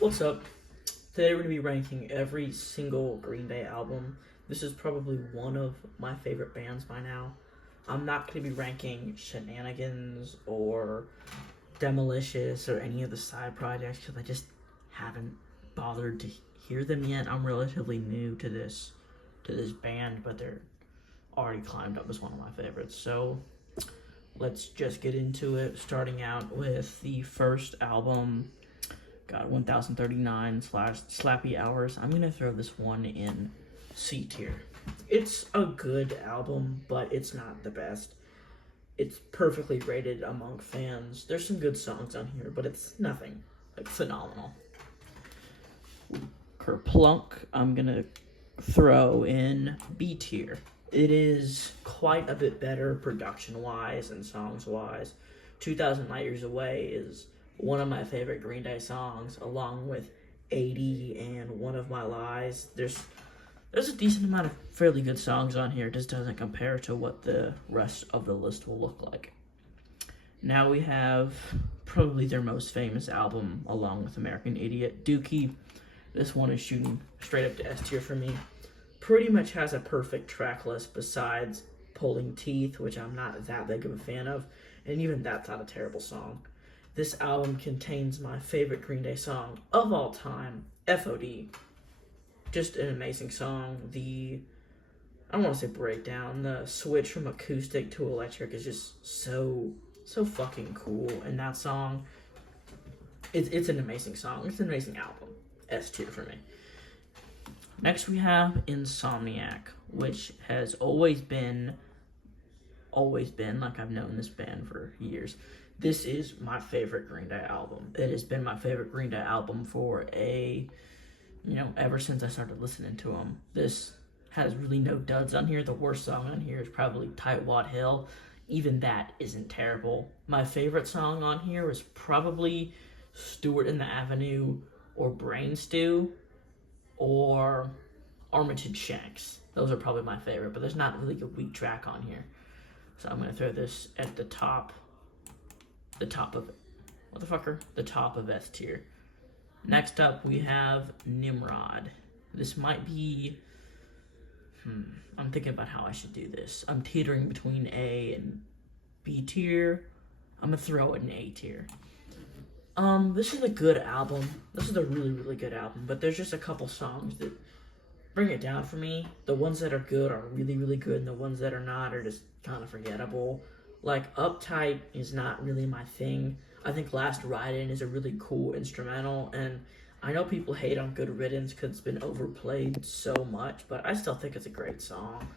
What's up? Today we're going to be ranking every single Green Day album. This is probably one of my favorite bands by now. I'm not going to be ranking Shenanigans or Demolicious or any of the side projects because I just haven't bothered to hear them yet. I'm relatively new to this band, but they're already climbed up as one of my favorites. So let's just get into it, starting out with the first album. Got 1039 slash Slappy Hours. I'm gonna throw this one in C tier. It's a good album, but it's not the best. It's perfectly rated among fans. There's some good songs on here, but it's nothing like phenomenal. Kerplunk, I'm gonna throw in B tier. It is quite a bit better production wise and songs wise. 2000 Light Years Away is one of my favorite Green Day songs, along with 80 and One of My Lies. There's a decent amount of fairly good songs on here. It just doesn't compare to what the rest of the list will look like. Now we have probably their most famous album, along with American Idiot, Dookie. This one is shooting straight up to S tier for me. Pretty much has a perfect track list besides Pulling Teeth, which I'm not that big of a fan of, and even that's not a terrible song. This album contains my favorite Green Day song of all time, FOD. Just an amazing song. I don't want to say breakdown, the switch from acoustic to electric is just so fucking cool. And that song, it's an amazing song. It's an amazing album. S tier for me. Next we have Insomniac, which has always been, like I've known this band for years. This is my favorite Green Day album. It has been my favorite Green Day album for ever since I started listening to them. This has really no duds on here. The worst song on here is probably Tightwad Hill. Even that isn't terrible. My favorite song on here was probably Stewart in the Avenue or Brain Stew or Armitage Shanks. Those are probably my favorite, but there's not really a weak track on here. So I'm going to throw this at the top of S tier. Next up, we have Nimrod. This might be, I'm thinking about how I should do this. I'm teetering between A and B tier. I'm gonna throw it in A tier. This is a good album. This is a really, really good album, but there's just a couple songs that bring it down for me. The ones that are good are really, really good, and the ones that are not are just kind of forgettable. Like, Uptight is not really my thing. I think Last Ride-In is a really cool instrumental, and I know people hate on Good Riddance because it's been overplayed so much, but I still think it's a great song.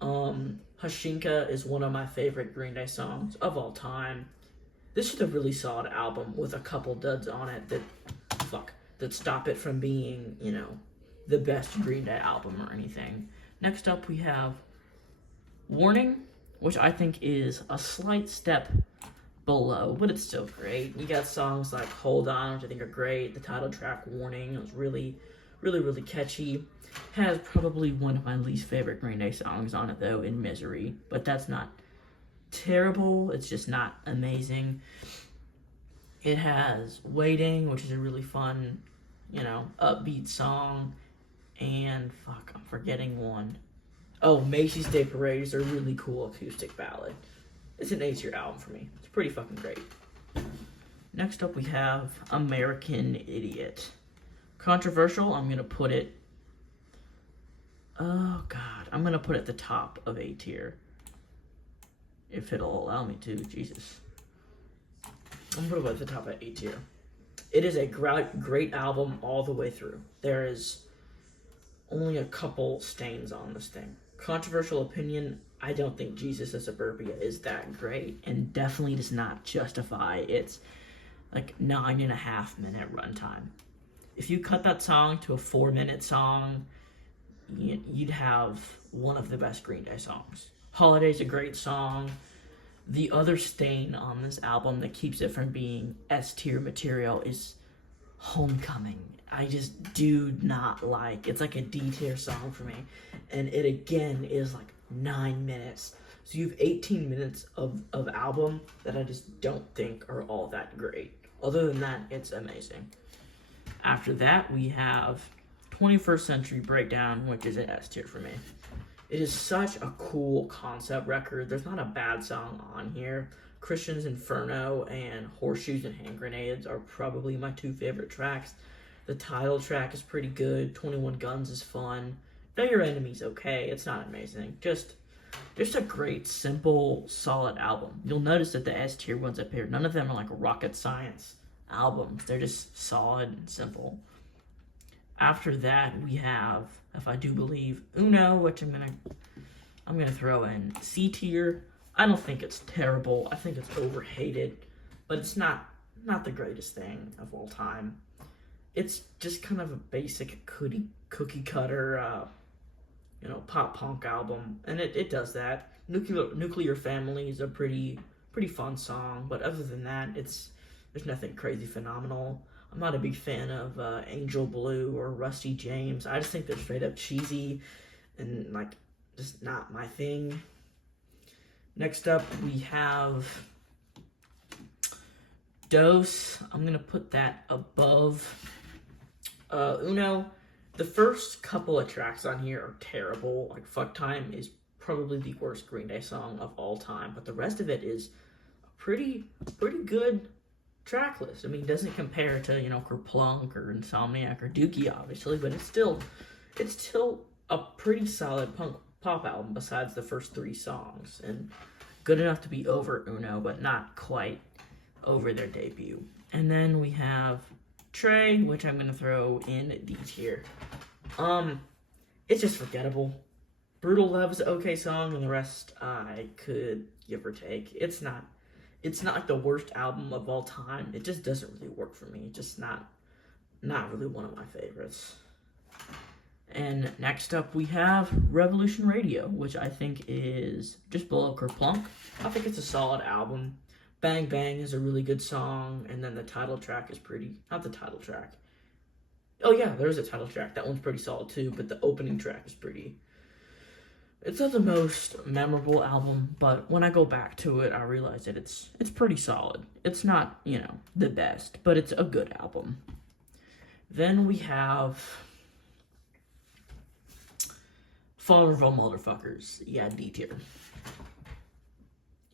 Hashinka is one of my favorite Green Day songs of all time. This is a really solid album with a couple duds on it that stop it from being, the best Green Day album or anything. Next up, we have Warning, which I think is a slight step below, but it's still great. You got songs like Hold On, which I think are great. The title track, Warning, it was really, really, really catchy. Has probably one of my least favorite Green Day songs on it, though, in Misery. But that's not terrible. It's just not amazing. It has Waiting, which is a really fun, upbeat song. And, I'm forgetting one. Oh, Macy's Day Parade is a really cool acoustic ballad. It's an A-tier album for me. It's pretty fucking great. Next up, we have American Idiot. Controversial, I'm going to put it... Oh, God. I'm going to put it at the top of A tier. If it'll allow me to. Jesus. I'm going to put it at the top of A tier. It is a great album all the way through. There is only a couple stains on this thing. Controversial opinion, I don't think Jesus of Suburbia is that great, and definitely does not justify its 9.5 minute runtime. If you cut that song to a 4-minute song, you'd have one of the best Green Day songs. Holiday's a great song. The other stain on this album that keeps it from being S tier material is Homecoming. I just do not like. It's like a D tier song for me, and it again is 9 minutes. So you have 18 minutes of album that I just don't think are all that great. Other than that, it's amazing. After that, we have 21st Century Breakdown, which is an S tier for me. It is such a cool concept record. There's not a bad song on here. Christian's Inferno and Horseshoes and Hand Grenades are probably my two favorite tracks. The title track is pretty good. 21 Guns is fun. Know Your Enemy's okay. It's not amazing. Just a great, simple, solid album. You'll notice that the S tier ones up here, none of them are like rocket science albums. They're just solid and simple. After that, we have, if I do believe, Uno, which I'm gonna throw in C tier. I don't think it's terrible. I think it's overhated, but it's not the greatest thing of all time. It's just kind of a basic cookie cutter, pop punk album, and it does that. Nuclear Family is a pretty fun song, but other than that, there's nothing crazy phenomenal. I'm not a big fan of Angel Blue or Rusty James. I just think they're straight up cheesy and like just not my thing. Next up, we have Dose. I'm gonna put that above Uno. The first couple of tracks on here are terrible. Like Fuck Time is probably the worst Green Day song of all time, but the rest of it is a pretty good track list. I mean, it doesn't compare to, Kerplunk or Insomniac or Dookie, obviously, but it's still a pretty solid pop album besides the first three songs, and good enough to be over Uno, but not quite over their debut. And then we have Trey, which I'm gonna throw in D tier. It's just forgettable. Brutal Love's an okay song, and the rest I could give or take. It's not like the worst album of all time. It just doesn't really work for me. It's just not really one of my favorites. And next up we have Revolution Radio, which I think is just below Kerplunk. I think it's a solid album. Bang Bang is a really good song, and then the title track is not the title track. Oh yeah, there's a title track. That one's pretty solid too, but the opening track is it's not the most memorable album, but when I go back to it, I realize that it's pretty solid. It's not, the best, but it's a good album. Then we have Father of All Motherfuckers. Yeah, D tier.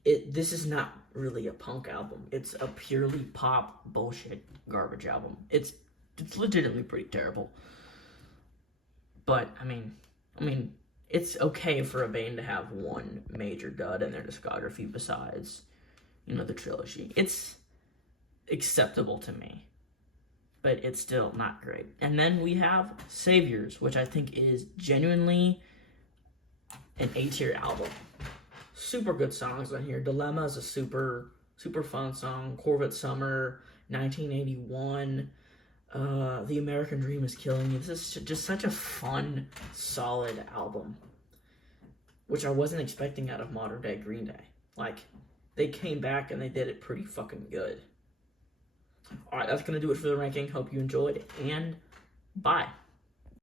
This is not really a punk album. It's a purely pop bullshit garbage album. It's legitimately pretty terrible. But I mean, it's okay for a band to have one major dud in their discography besides, the trilogy. It's acceptable to me, but it's still not great. And then we have Saviors, which I think is genuinely an A-tier album. Super good songs on here. Dilemma is a super fun song. Corvette Summer, 1981. The American Dream is Killing You. This is just such a fun, solid album, which I wasn't expecting out of modern day Green Day. Like, they came back and they did it pretty fucking good. Alright, that's gonna do it for the ranking. Hope you enjoyed, and bye.